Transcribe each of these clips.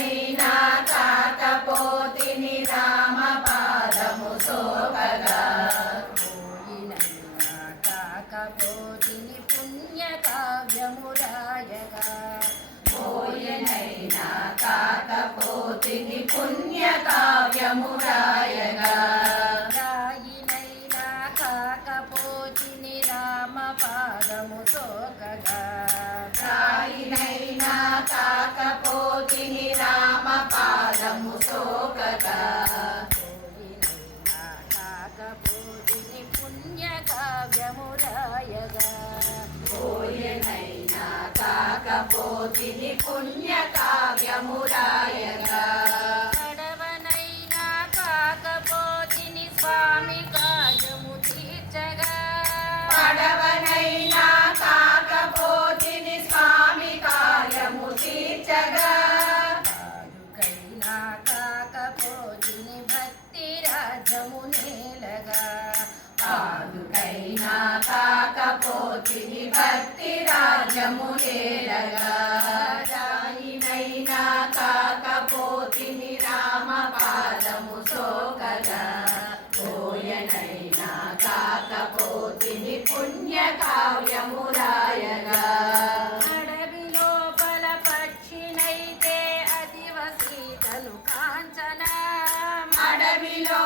రాయినైనా కాకపోతిని రామ పాదము సోకగా పోయినైనా కాకపోతిని పుణ్య కావ్యము రాయగా పోయినైనా కాకపోతిని పుణ్య కావ్యము రాయగా రాయినైనా కాకపోతిని రామ పాదము సోకగా రాయినైనా కాకపోతిని రామ పాదము సోకగా పోయినైనా కాకపోతిని పుణ్య కావ్యము రాయగా పోయినైనా కాకపోతిని పుణ్య కావ్యము రాయగా పడవనైనా కాకపోతిని స్వామి కార్యము తీర్చగా పడవనైనా కాకపోతిని స్వామి కార్యము తీర్చగా పాదుకైనా కాకపోతిని భక్తి రాజ్యము నేలగా పాదుకైనా కాకపోతిని భక్తి రాజ్యము నేలగా రాయినైనా కాకపోతిని రామ పాదము సోకగా పోయనైనా కాకపోతిని పుణ్య కావ్యము రాయగా అడవి లోపల పక్షినైతే అదివసీతను కాంచన అడవిలో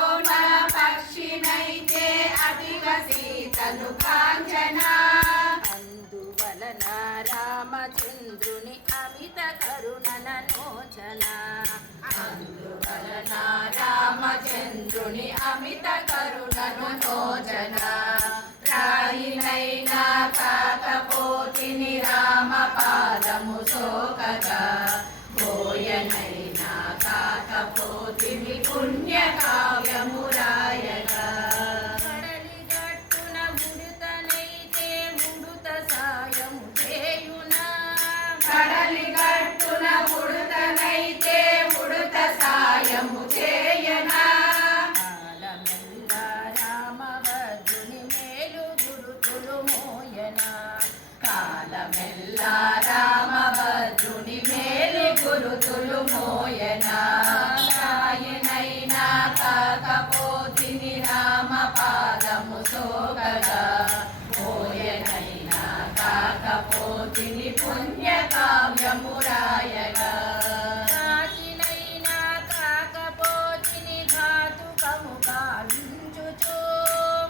పక్షినైతే అదివ సీతను కాంచన అందువలన రామచంద్రుని అమిత కరుణన నోచన అందువలన రామచంద్రుని అమిత కరుణను నోచన రాయినైనా కాకపోతిని రామ పాదము సోకగా పోయనైనా కాకపోతిని పుణ్య కావ్యము రాయగా కడలి గట్టున ఉడుతనైతే ఉడుత సాయము చేయునా కడలి గట్టున ఉడుతనైతే ఉడుత సాయము చేయనా కాలమెల్ల రామవద్దుని మేలు గురుతులు మోయనా కాలమెల్లా రామభద్రుని మేలు గురుతులు మోయనా రాయనైనా కాకపోతిని రామ పాదము సోకగా పోయనైనా కాకపోతిని పుణ్య కావ్యము రాయగా కాకినైనా కాకపోతిని ఘాతుకము గావించుచు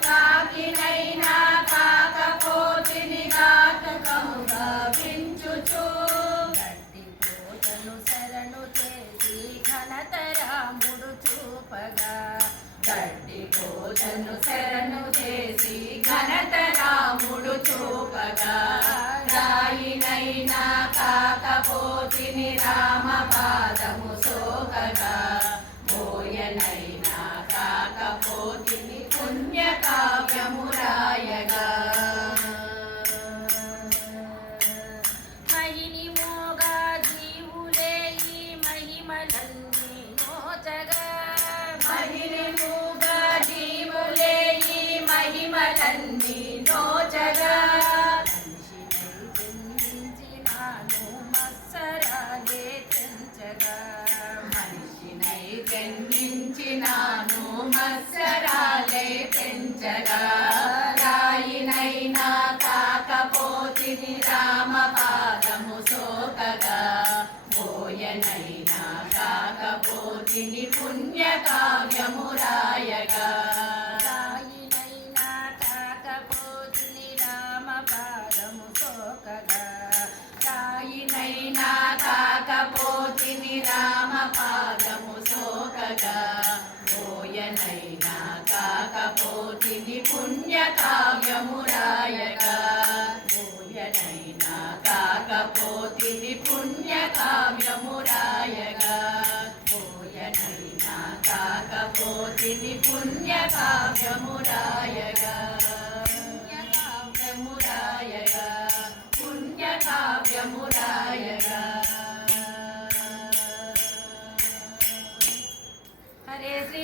కాకినైనా కాకపోతిని ఘాతుకముగా వించుచు గడ్డి పోతను శరణు చేసి ఘనత రాముడు చూపగా గడ్డి కోటను శరణు చేసి ఘనత రాముడు చూపగా రాయినైనా కాకపోతిని రామ పాదము సోకగా పోయనైనా కాకపోతిని పుణ్య కావ్యము రాయగా మహిని మోగా జీవులే ఈ మహిమలన్నీ నోచగా మహిళముగా జీవులే ఈ మహిమలన్నీ నోచగా మనిషినై జన్మించినాను మత్సరాలే తెంచగా మనిషినై జన్మించినాను మత్సరాలే పెంచగా రాయినైనా కాకపోతిని రామ పాదము సోకగా పోయనైనా కాకపోతిని పుణ్య కావ్యము రాయగా రాయినైనా కాకపోతిని రామ పాదము సోకగా రాయినైనా కాకపోతిని రామ పాదము సోకగా పోయనైనా కాకపోతిని పుణ్య కావ్యము రాయగా పోయనైనా కాకపోతిని పుణ్య కావ్యము రాయగా పోయనైనా కాకపోతిని పుణ్య కావ్యము రాయగా పుణ్య కావ్యము రాయగా పుణ్య కావ్యము రాయగా హరే శ్రీ